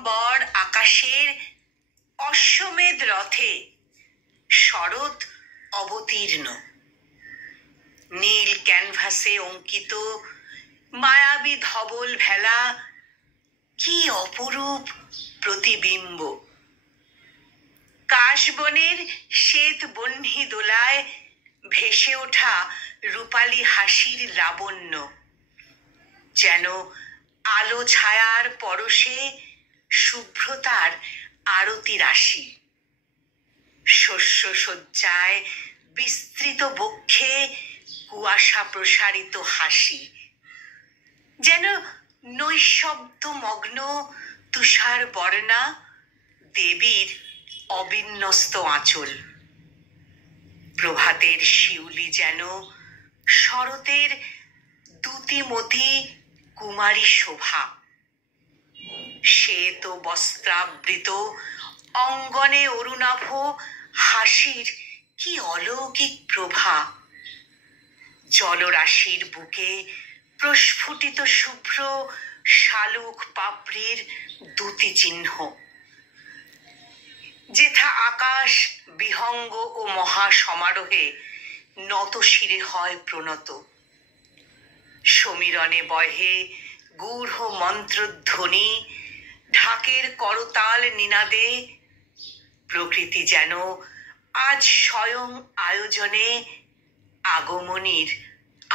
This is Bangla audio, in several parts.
পীতাম্বর আকাশের অশ্বমেধ রথে শরৎ অবতীর্ণ। নীল ক্যানভাসে অঙ্কিত মায়াবী ধবল ভেলা, কি অপরূপ প্রতিবিম্ব! কাশবনের শ্বেত বহ্নি দোলায় ভেসে ওঠা রূপালী হাসির লাবণ্য, যেন আলো ছায়ার পরশে শুভ্রতার আরতি রাশি। শস্য শয্যায় বিস্তৃত বক্ষে কুয়াশা প্রসারিত হাসি, যেন নৈশব্দ মগ্ন তুষার বর্ণা দেবীর অবিন্যস্ত আঁচল। প্রভাতের শিউলি যেন শরতের দ্যুতিমতী কুমারী শোভা। শ্বেত বস্ত্রাবৃত অঙ্গনে অরুণাভ হাসির কি অলৌকিক প্রভা! জলরাশির বুকে প্রস্ফুটিত শুভ্র শালুক পাপড়ির দ্যুতি চিহ্ন, যেথা আকাশ বিহঙ্গ ও মহা সমারোহে নত শিরে হয় প্রণত। সমীরণে বহে গূঢ় মন্ত্রধ্বনি, ঢাকের করতাল নিনাদে প্রকৃতি যেন আজ স্বয়ং আয়োজনে আগমনীর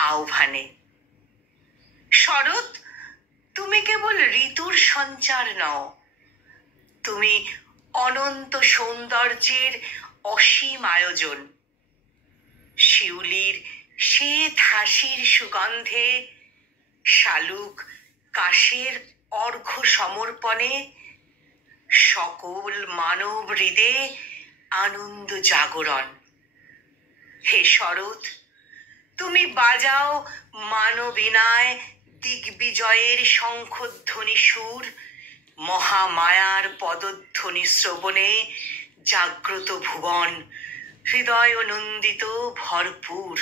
আহ্বানে। শরৎ, তুমি কেবল ঋতুর সঞ্চার নও, তুমি অনন্ত সৌন্দর্যের অসীম আয়োজন। শিউলির শ্বেত হাসির সুগন্ধে, শালুক কাশের অর্ঘ্য সমর্পণে সকল মানব হৃদে আনন্দ জাগরণ। হে শরৎ, তুমি বাজাও মানবীনায় দিগ্বিজয়ের শঙ্খধ্বনি সুর, মহামায়ার পদধ্বনি শ্রবণে জাগ্রত ভুবন হৃদয় নন্দিত ভরপুর।